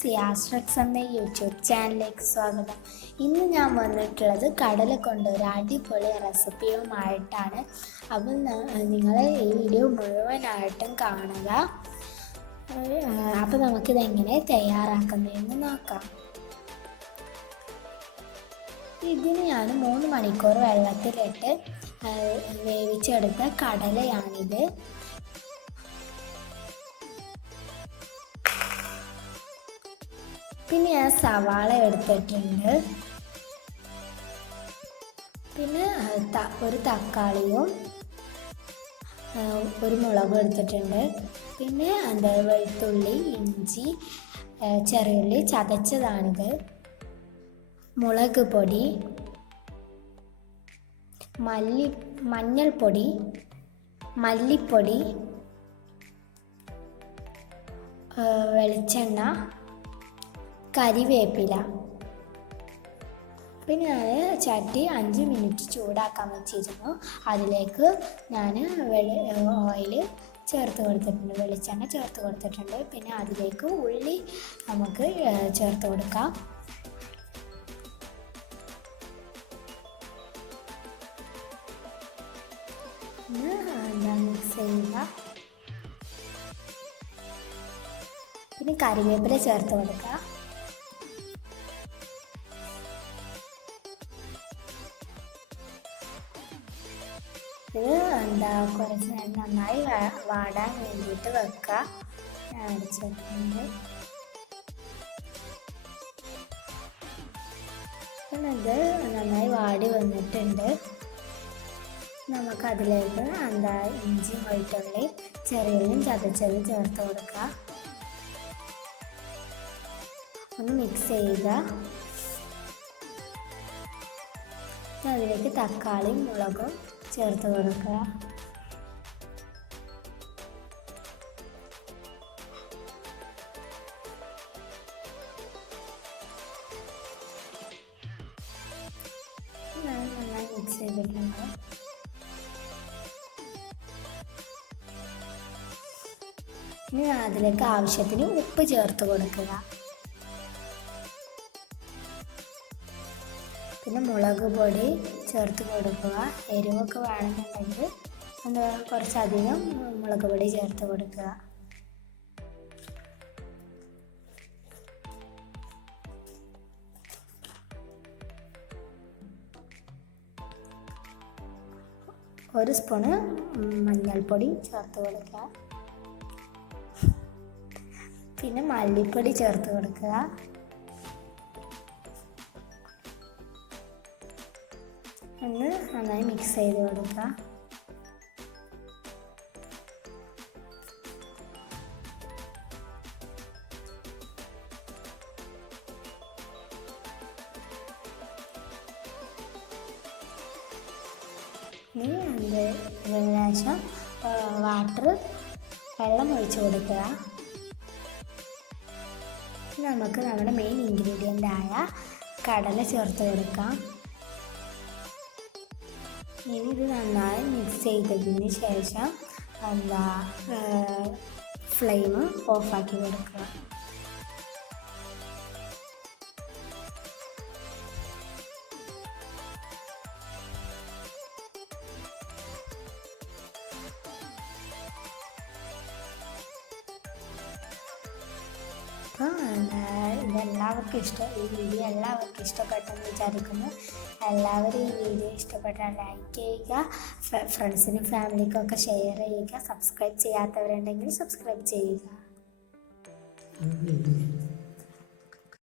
സിയാസ്ട്രക്സ് എന്ന യൂട്യൂബ് ചാനലിലേക്ക് സ്വാഗതം. ഇന്ന് ഞാൻ വന്നിട്ടുള്ളത് കടല കൊണ്ട് ഒരു അടിപൊളി റെസിപ്പിയുമായിട്ടാണ്. അപ്പം നിങ്ങൾ ഈ വീഡിയോ മുഴുവനായിട്ടും കാണുക. അപ്പോൾ നമുക്കിതെങ്ങനെ തയ്യാറാക്കുന്നതെന്ന് നോക്കാം. ഇതിന് ഞാൻ 3 മണിക്കൂർ വെള്ളത്തിലിട്ട് വേവിച്ചെടുത്ത കടലയാണിത്. പിന്നെ ഞാൻ സവാള എടുത്തിട്ടുണ്ട്. പിന്നെ ഒരു തക്കാളിയും ഒരു മുളകും എടുത്തിട്ടുണ്ട്. പിന്നെ വെളുത്തുള്ളി, ഇഞ്ചി, ചെറിയുള്ളി ചതച്ചതാണിത്. മുളക് പൊടി, മഞ്ഞൾപ്പൊടി, മല്ലിപ്പൊടി, വെളിച്ചെണ്ണ, കരിവേപ്പില. പിന്നെ ഞാൻ ചട്ടി 5 മിനിറ്റ് ചൂടാക്കാൻ വെച്ചിരുന്നു. അതിലേക്ക് ഞാൻ ഓയിൽ ചേർത്ത് കൊടുത്തിട്ടുണ്ട്, വെളിച്ചെണ്ണ ചേർത്ത് കൊടുത്തിട്ടുണ്ട്. പിന്നെ അതിലേക്ക് ഉള്ളി നമുക്ക് ചേർത്ത് കൊടുക്കാം. മിക്സ് ചെയ്യുക. പിന്നെ കറിവേപ്പില ചേർത്ത് കൊടുക്കുക. ഇത് കുറച്ച് നേരം നന്നായി വാടാൻ വേണ്ടിയിട്ട് വെക്കുക. അടിച്ചിട്ടുണ്ട്. പിന്നെ ഇത് നന്നായി വാടി വന്നിട്ടുണ്ട്. നമുക്കതിലേക്ക് ഇഞ്ചി, വെളുത്തുള്ളി, ചെറിയുള്ളിയും ചതച്ചത് ചേർത്ത് കൊടുക്കുക. ഒന്ന് മിക്സ് ചെയ്യുക. അതിലേക്ക് തക്കാളിയും മുളകും ചേർത്ത് കൊടുക്കുക. നന്നായി മിക്സ് ചെയ്തിട്ടുണ്ട്. ഇനി അതിലേക്ക് ആവശ്യത്തിന് ഉപ്പ് ചേർത്ത് കൊടുക്കുക. പിന്നെ മുളക് പൊടി ചേർത്ത് കൊടുക്കുക. എരിവൊക്കെ വേണമെന്നുണ്ടെങ്കിൽ കുറച്ചധികം മുളക് പൊടി ചേർത്ത് കൊടുക്കുക. ഒരു സ്പൂണ് മഞ്ഞൾപ്പൊടി ചേർത്ത് കൊടുക്കുക. പിന്നെ മല്ലിപ്പൊടി ചേർത്ത് കൊടുക്കുക. ഒന്ന് നന്നായി മിക്സ് ചെയ്ത് കൊടുക്കുക. ഇനി ലേശം വെള്ളം ഒഴിച്ച് കൊടുക്കുക. നമുക്ക് നമ്മുടെ മെയിൻ ഇൻഗ്രീഡിയൻ്റ് ആയ കടല ചേർത്ത് കൊടുക്കാം. ഇനി ഇത് നന്നായി മിക്സ് ചെയ്തതിന് ശേഷം ഫ്ലെയിം ഓഫാക്കി കൊടുക്കുക. ഈ വീഡിയോ എല്ലാവർക്കും ഇഷ്ടപ്പെട്ടെന്ന് വിചാരിക്കുന്നു. എല്ലാവരും ഈ വീഡിയോ ഇഷ്ടപ്പെട്ടാൽ ലൈക്ക് ചെയ്യുക, ഫ്രണ്ട്സിനും ഫാമിലിക്കൊക്കെ ഷെയർ ചെയ്യുക. സബ്സ്ക്രൈബ് ചെയ്യാത്തവരുണ്ടെങ്കിൽ സബ്സ്ക്രൈബ് ചെയ്യുക.